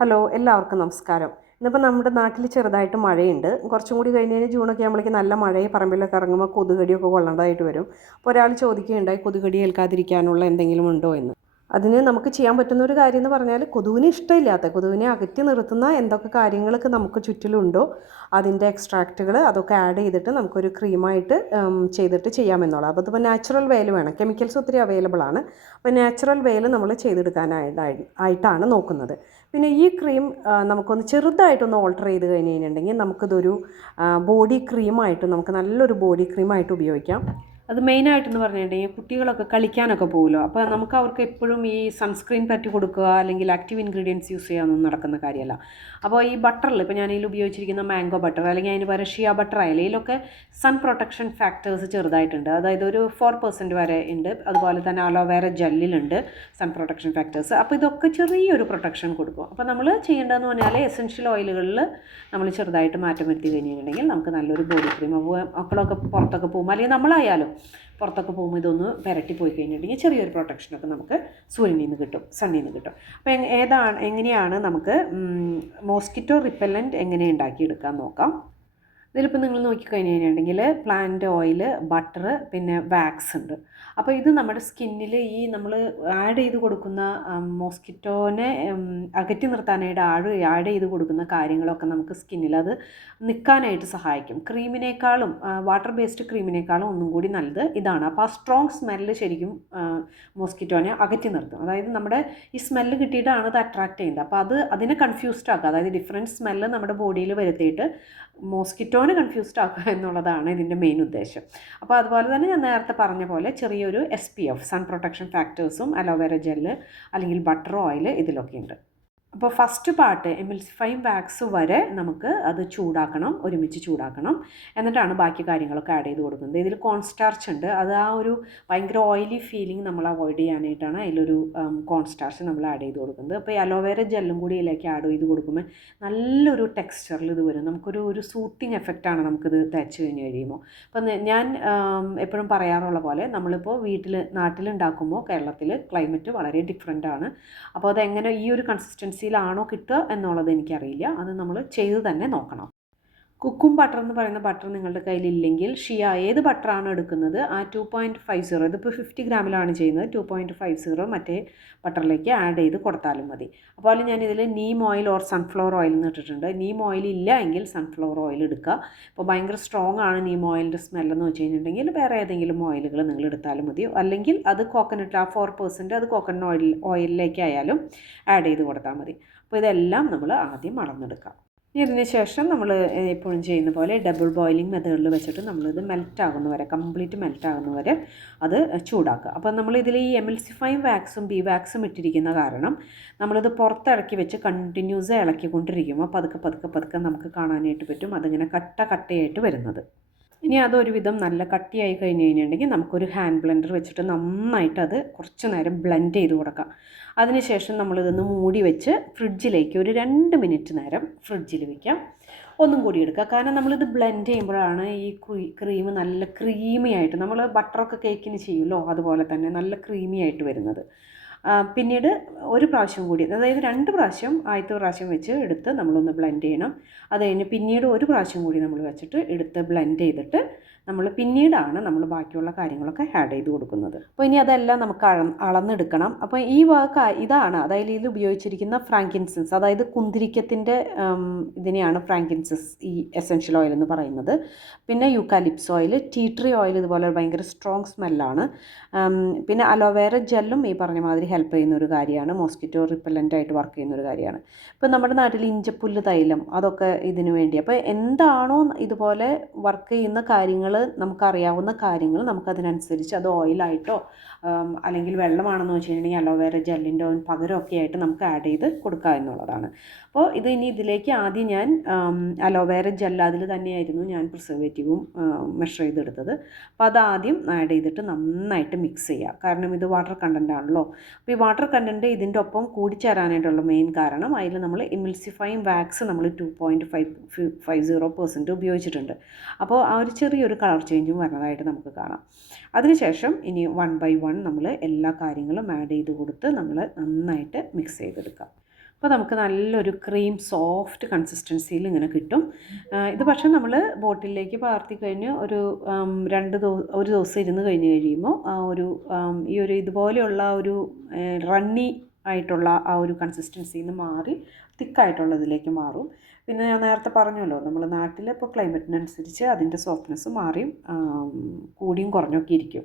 Hello എല്ലാവർക്കും നമസ്കാരം. ഇന്നിപ്പോൾ നമ്മുടെ നാട്ടിൽ ചെറുതായിട്ട് മഴയുണ്ട്. കുറച്ചും കൂടി കഴിഞ്ഞ് കഴിഞ്ഞാൽ ജൂണൊക്കെ നമ്മളേക്ക് നല്ല മഴയെ പറമ്പിലൊക്കെ ഇറങ്ങുമ്പോൾ കൊതുകടിയൊക്കെ കൊള്ളേണ്ടതായിട്ട് വരും. അപ്പോൾ ഒരാൾ ചോദിക്കുകയുണ്ടായി കൊതുകടി ഏൽക്കാതിരിക്കാനുള്ള എന്തെങ്കിലും ഉണ്ടോ? എന്ന്. അതിന് നമുക്ക് ചെയ്യാൻ പറ്റുന്ന ഒരു കാര്യം എന്ന് പറഞ്ഞാൽ കൊതുവിന് ഇഷ്ടമില്ലാത്ത കൊതുവിനെ അകറ്റി നിർത്തുന്ന എന്തൊക്കെ കാര്യങ്ങളൊക്കെ നമുക്ക് ചുറ്റിലുണ്ടോ അതിന്റെ എക്സ്ട്രാക്റ്റുകൾ അതൊക്കെ ആഡ് ചെയ്തിട്ട് നമുക്കൊരു ക്രീമായിട്ട് ചെയ്തിട്ട് ചെയ്യാമെന്നുള്ളത് അപ്പോൾ അതിപ്പോൾ നാച്ചുറൽ വെയിൽ വേണം. കെമിക്കൽസ് ഒത്തിരി അവൈലബിൾ ആണ്. അപ്പോൾ നാച്ചുറൽ വെയിൽ നമ്മൾ ചെയ്തെടുക്കാനായിട്ട് ആയിട്ടാണ് നോക്കുന്നത്. പിന്നെ ഈ ക്രീം നമുക്കൊന്ന് ചെറുതായിട്ടൊന്ന് ഓൾട്ടർ ചെയ്ത് കഴിഞ്ഞ് കഴിഞ്ഞിട്ടുണ്ടെങ്കിൽ നമുക്കിതൊരു ബോഡി ക്രീമായിട്ട് നമുക്ക് നല്ലൊരു ബോഡി ക്രീമായിട്ട് ഉപയോഗിക്കാം. അത് മെയിനായിട്ടെന്ന് പറഞ്ഞിട്ടുണ്ടെങ്കിൽ കുട്ടികളൊക്കെ കളിക്കാനൊക്കെ പോകുമല്ലോ അപ്പോൾ നമുക്ക് അവർക്ക് എപ്പോഴും ഈ സൺസ്ക്രീൻ പറ്റി കൊടുക്കുക അല്ലെങ്കിൽ ആക്റ്റീവ് ഇൻഗ്രീഡിയൻസ് യൂസ് ചെയ്യാനൊന്നും നടക്കുന്ന കാര്യമല്ല. അപ്പോൾ ഈ ബട്ടറിൽ ഇപ്പോൾ ഞാൻ ഇതിൽ ഉപയോഗിച്ചിരിക്കുന്ന മാംഗോ ബട്ടർ അല്ലെങ്കിൽ അതിന് പകരം ഷിയ ബട്ടർ ആയാലും ഇതിലൊക്കെ സൺ പ്രൊട്ടക്ഷൻ ഫാക്ടേഴ്സ് ചെറുതായിട്ടുണ്ട്. അതായത് ഒരു ഫോർ പെർസെന്റ് വരെ ഉണ്ട്. അതുപോലെ തന്നെ അലോവേറ ജെല്ലിലുണ്ട് സൺ പ്രൊട്ടക്ഷൻ ഫാക്ടേഴ്സ് അപ്പോൾ ഇതൊക്കെ ചെറിയൊരു പ്രൊട്ടക്ഷൻ കൊടുക്കും. അപ്പോൾ നമ്മൾ ചെയ്യേണ്ടതെന്ന് പറഞ്ഞാൽ എസെൻഷ്യൽ ഓയിലുകളിൽ നമ്മൾ ചെറുതായിട്ട് മാറ്റം വരുത്തി കഴിഞ്ഞിട്ടുണ്ടെങ്കിൽ നമുക്ക് നല്ലൊരു ബോഡി ക്രീം അപ്പോൾ മക്കളൊക്കെ പുറത്തൊക്കെ പോകുമ്പോൾ അല്ലെങ്കിൽ നമ്മളായാലും പുറത്തൊക്കെ പോകുമ്പോൾ ഇതൊന്ന് പുരട്ടി പോയി കഴിഞ്ഞിട്ടുണ്ടെങ്കിൽ ചെറിയൊരു പ്രൊട്ടക്ഷനൊക്കെ നമുക്ക് സൂര്യനിൽ നിന്ന് കിട്ടും സണ്ണിൽ നിന്ന് കിട്ടും. അപ്പോൾ ഏതാണ് എങ്ങനെയാണ് നമുക്ക് മോസ്കിറ്റോ റിപ്പല്ലന്റ് എങ്ങനെ ഉണ്ടാക്കിയെടുക്കാൻ നോക്കാം. ഇതിലിപ്പോൾ നിങ്ങൾ നോക്കിക്കഴിഞ്ഞ് കഴിഞ്ഞിട്ടുണ്ടെങ്കിൽ പ്ലാന്റ് ഓയിൽ ബട്ടർ പിന്നെ വാക്സ് ഉണ്ട്. അപ്പോൾ ഇത് നമ്മുടെ സ്കിന്നിൽ ഈ നമ്മൾ ആഡ് ചെയ്ത് കൊടുക്കുന്ന മോസ്കിറ്റോനെ അകറ്റി നിർത്താനായിട്ട് ആഡ് ആഡ് ചെയ്ത് കൊടുക്കുന്ന കാര്യങ്ങളൊക്കെ നമുക്ക് സ്കിന്നിൽ അത് നിൽക്കാനായിട്ട് സഹായിക്കും. ക്രീമിനേക്കാളും വാട്ടർ ബേസ്ഡ് ക്രീമിനേക്കാളും ഒന്നും കൂടി നല്ലത് ഇതാണ്. അപ്പോൾ ആ സ്ട്രോങ് സ്മെല്ല് ശരിക്കും മോസ്കിറ്റോനെ അകറ്റി നിർത്തും. അതായത് നമ്മുടെ ഈ സ്മെല്ല് കിട്ടിയിട്ടാണ് അത് അട്രാക്റ്റ് ചെയ്യുന്നത്. അപ്പോൾ അത് അതിനെ കൺഫ്യൂസ്ഡ് ആക്കുക. അതായത് ഡിഫറെന്റ് സ്മെല്ല് നമ്മുടെ ബോഡിയിൽ വരുത്തിയിട്ട് മോസ്കിറ്റോനെ കൺഫ്യൂസ്ഡ് ആക്കുക എന്നുള്ളതാണ് ഇതിന്റെ മെയിൻ ഉദ്ദേശം. അപ്പോൾ അതുപോലെ തന്നെ ഞാൻ നേരത്തെ പറഞ്ഞ പോലെ ചെറിയൊരു S P F sun protection ഫാക്ടേഴ്സും aloe vera gel അല്ലെങ്കിൽ ബട്ടർ ഓയിൽ ഇതിലൊക്കെ ഉണ്ട്. അപ്പോൾ ഫസ്റ്റ് പാർട്ട് എമിൽസിഫൈങ് വാക്സ് വരെ നമുക്ക് അത് ചൂടാക്കണം ഒരുമിച്ച് ചൂടാക്കണം. എന്നിട്ടാണ് ബാക്കി കാര്യങ്ങളൊക്കെ ആഡ് ചെയ്ത് കൊടുക്കുന്നത്. ഇതിൽ കോൺസ്റ്റാർച്ച് ഉണ്ട്. അത് ആ ഒരു ഭയങ്കര ഓയിലി ഫീലിംഗ് നമ്മൾ അവോയ്ഡ് ചെയ്യാനായിട്ടാണ് അതിലൊരു കോൺസ്റ്റാർച്ച് നമ്മൾ ആഡ് ചെയ്ത് കൊടുക്കുന്നത്. അപ്പോൾ ഈ അലോവേര ജെല്ലും കൂടി ഇതിലേക്ക് ആഡ് ചെയ്ത് കൊടുക്കുമ്പോൾ നല്ലൊരു ടെക്സ്ചറിൽ ഇത് വരും. നമുക്കൊരു ഒരു സൂട്ടിങ് എഫക്റ്റാണ് നമുക്കിത് തേച്ച് കഴിഞ്ഞ് കഴിയുമ്പോൾ. അപ്പോൾ ഞാൻ എപ്പോഴും പറയാറുള്ള പോലെ നമ്മളിപ്പോൾ വീട്ടിൽ നാട്ടിലുണ്ടാക്കുമ്പോൾ കേരളത്തിൽ ക്ലൈമറ്റ് വളരെ ഡിഫറെന്റ് ആണ്. അപ്പോൾ അതെങ്ങനെ ഈ ഒരു കൺസിസ്റ്റൻസി മിക്സിയിലാണോ കിട്ടുക എന്നുള്ളത് എനിക്കറിയില്ല. അത് നമ്മൾ ചെയ്ത് തന്നെ നോക്കണം. കുക്കും ബട്ടർ എന്ന് പറയുന്ന ബട്ടർ നിങ്ങളുടെ കയ്യിലില്ലെങ്കിൽ ഷിയ ഏത് ബട്ടറാണ് എടുക്കുന്നത്? ആ ടു പോയിന്റ് ഫൈവ് സീറോ ഇതിപ്പോൾ ഫിഫ്റ്റി ഗ്രാമിലാണ് ചെയ്യുന്നത്. ടു പോയിന്റ് ഫൈവ് സീറോ മറ്റേ ബട്ടറിലേക്ക് ആഡ് ചെയ്ത് കൊടുത്താലും മതി. അപ്പോൾ ഞാനിതിൽ neem oil or sunflower oil എന്ന് ഇട്ടിട്ടുണ്ട്. നീം ഓയിൽ ഇല്ല എങ്കിൽ സൺഫ്ലവർ ഓയിൽ എടുക്കുക. ഇപ്പോൾ ഭയങ്കര സ്ട്രോങ് ആണ് നീം ഓയിലിന്റെ സ്മെല്ലെന്ന് വെച്ച് കഴിഞ്ഞിട്ടുണ്ടെങ്കിൽ വേറെ ഏതെങ്കിലും ഓയിലുകൾ നിങ്ങൾ എടുത്താലും മതി. അല്ലെങ്കിൽ അത് കോക്കനട്ട് ആ ഫോർ പെർസെന്റ് അത് കോക്കനട്ട് ഓയിൽ ഓയിലിലേക്കായാലും ആഡ് ചെയ്ത് കൊടുത്താൽ മതി. അപ്പോൾ ഇതെല്ലാം നമ്മൾ ആദ്യം അളന്നെടുക്കാം ഇനി ഇതിന് ശേഷം നമ്മൾ എപ്പോഴും ചെയ്യുന്ന പോലെ ഡബിൾ ബോയിലിംഗ് മെത്തേഡിൽ വെച്ചിട്ട് നമ്മളിത് മെൽറ്റ് ആകുന്ന വരെ കംപ്ലീറ്റ് മെൽറ്റ് ആകുന്ന വരെ അത് ചൂടാക്കുക. അപ്പോൾ നമ്മൾ ഇതിൽ ഈ ഫൈവ് വാക്സും ബി വാക്സും ഇട്ടിരിക്കുന്ന കാരണം നമ്മളിത് പുറത്തിറക്കി വെച്ച് കണ്ടിന്യൂസ് ഇളക്കിക്കൊണ്ടിരിക്കുമ്പോൾ പതുക്കെ പതുക്കെ പതുക്കെ നമുക്ക് കാണാനായിട്ട് പറ്റും. അതിങ്ങനെ കട്ട കട്ടയായിട്ട് വരുന്നത്. ഇനി അതൊരുവിധം നല്ല കട്ടിയായി കഴിഞ്ഞ് കഴിഞ്ഞിട്ടുണ്ടെങ്കിൽ നമുക്കൊരു ഹാൻഡ് ബ്ലെൻഡർ വെച്ചിട്ട് നന്നായിട്ട് അത് കുറച്ച് നേരം ബ്ലെൻഡ് ചെയ്ത് കൊടുക്കാം. അതിനുശേഷം നമ്മളിതൊന്ന് മൂടി വെച്ച് ഫ്രിഡ്ജിലേക്ക് ഒരു രണ്ട് മിനിറ്റ് നേരം ഫ്രിഡ്ജിൽ വയ്ക്കാം ഒന്നും കൂടി എടുക്കുക. കാരണം നമ്മളിത് ബ്ലെൻഡ് ചെയ്യുമ്പോഴാണ് ഈ ക്രീം നല്ല ക്രീമി ആയിട്ട് നമ്മൾ ബട്ടറൊക്കെ കേക്കിന് ചെയ്യുമല്ലോ അതുപോലെ തന്നെ നല്ല ക്രീമി ആയിട്ട് വരുന്നത്. പിന്നീട് ഒരു പ്രാവശ്യം കൂടി അതായത് രണ്ട് പ്രാവശ്യം ആദ്യത്തെ പ്രാവശ്യം വെച്ച് എടുത്ത് നമ്മളൊന്ന് ബ്ലെൻഡ് ചെയ്യണം. അത് കഴിഞ്ഞ് പിന്നീട് ഒരു പ്രാവശ്യം കൂടി നമ്മൾ വെച്ചിട്ട് എടുത്ത് ബ്ലെൻഡ് ചെയ്തിട്ട് നമ്മൾ പിന്നീടാണ് നമ്മൾ ബാക്കിയുള്ള കാര്യങ്ങളൊക്കെ ആഡ് ചെയ്ത് കൊടുക്കുന്നത്. അപ്പോൾ ഇനി അതെല്ലാം നമുക്ക് അള അളന്നെടുക്കണം. അപ്പോൾ ഈ ഇതാണ് അതായത് ഇതിൽ ഉപയോഗിച്ചിരിക്കുന്ന ഫ്രാങ്കിൻസൻസ് അതായത് കുന്തിരിക്കത്തിന്റെ ഇതിനെയാണ് ഫ്രാങ്കിൻസസ് ഈ എസെൻഷ്യൽ ഓയിൽ എന്ന് പറയുന്നത്. പിന്നെ eucalyptus oil tea tree oil ഇതുപോലെ ഭയങ്കര സ്ട്രോങ് സ്മെല്ലാണ് പിന്നെ അലോവേര ജെല്ലും ഈ പറഞ്ഞ മാതിരി ഹെൽപ്പ് ചെയ്യുന്ന ഒരു കാര്യമാണ്. മോസ്കിറ്റോ റിപ്പല്ലന്റ് ആയിട്ട് വർക്ക് ചെയ്യുന്ന ഒരു കാര്യമാണ്. ഇപ്പോൾ നമ്മുടെ നാട്ടിൽ ഇഞ്ചപ്പുല്ല് തൈലം അതൊക്കെ ഇതിനു വേണ്ടി അപ്പോൾ എന്താണോ ഇതുപോലെ വർക്ക് ചെയ്യുന്ന കാര്യങ്ങൾ നമുക്കറിയാവുന്ന കാര്യങ്ങൾ നമുക്കതിനനുസരിച്ച് അത് ഓയിലായിട്ടോ അല്ലെങ്കിൽ വെള്ളമാണെന്ന് വെച്ചിട്ടുണ്ടെങ്കിൽ അലോവേര ജെല്ലിന്റെ പകരമൊക്കെ ആയിട്ട് നമുക്ക് ആഡ് ചെയ്ത് കൊടുക്കുക എന്നുള്ളതാണ്. അപ്പോൾ ഇത് ഇനി ഇതിലേക്ക് ആദ്യം ഞാൻ അലോവേര ജെല്ല അതിൽ തന്നെയായിരുന്നു ഞാൻ പ്രിസർവേറ്റീവും മെഷർ ചെയ്തെടുത്തത്. അപ്പോൾ അതാദ്യം ആഡ് ചെയ്തിട്ട് നന്നായിട്ട് മിക്സ് ചെയ്യുക കാരണം ഇത് വാട്ടർ കണ്ടന്റ് ആണല്ലോ. അപ്പോൾ ഈ വാട്ടർ കണ്ടന്റ് ഇതിന്റെ ഒപ്പം കൂടിച്ചേരാനായിട്ടുള്ള മെയിൻ കാരണം അതിൽ നമ്മൾ എമിൽസിഫൈങ് വാക്സ് നമ്മൾ two point five five zero percent ഉപയോഗിച്ചിട്ടുണ്ട്. അപ്പോൾ ആ ഒരു ചെറിയൊരു കളർ ചേഞ്ചും വരുന്നതായിട്ട് നമുക്ക് കാണാം. അതിനുശേഷം ഇനി വൺ ബൈ വൺ നമ്മൾ എല്ലാ കാര്യങ്ങളും ആഡ് ചെയ്ത് കൊടുത്ത് നമ്മൾ നന്നായിട്ട് മിക്സ് ചെയ്തെടുക്കാം. അപ്പോൾ നമുക്ക് നല്ലൊരു ക്രീം സോഫ്റ്റ് കൺസിസ്റ്റൻസിയിൽ ഇങ്ങനെ കിട്ടും. ഇത് പക്ഷേ നമ്മൾ ബോട്ടിലേക്ക് പകർത്തി കഴിഞ്ഞ് ഒരു രണ്ട് ഒരു ദിവസം ഇരുന്ന് കഴിഞ്ഞ് കഴിയുമ്പോൾ ആ ഒരു ഈ ഒരു ഇതുപോലെയുള്ള ഒരു റണ്ണി ആയിട്ടുള്ള ആ ഒരു കൺസിസ്റ്റൻസിയിൽ നിന്ന് മാറി തിക്കായിട്ടുള്ളതിലേക്ക് മാറും. പിന്നെ ഞാൻ നേരത്തെ പറഞ്ഞല്ലോ നമ്മൾ നാട്ടിൽ ഇപ്പോൾ ക്ലൈമറ്റിനനുസരിച്ച് അതിന്റെ സോഫ്റ്റ്നെസ് മാറിയും കൂടിയും കുറഞ്ഞൊക്കെ ഇരിക്കും.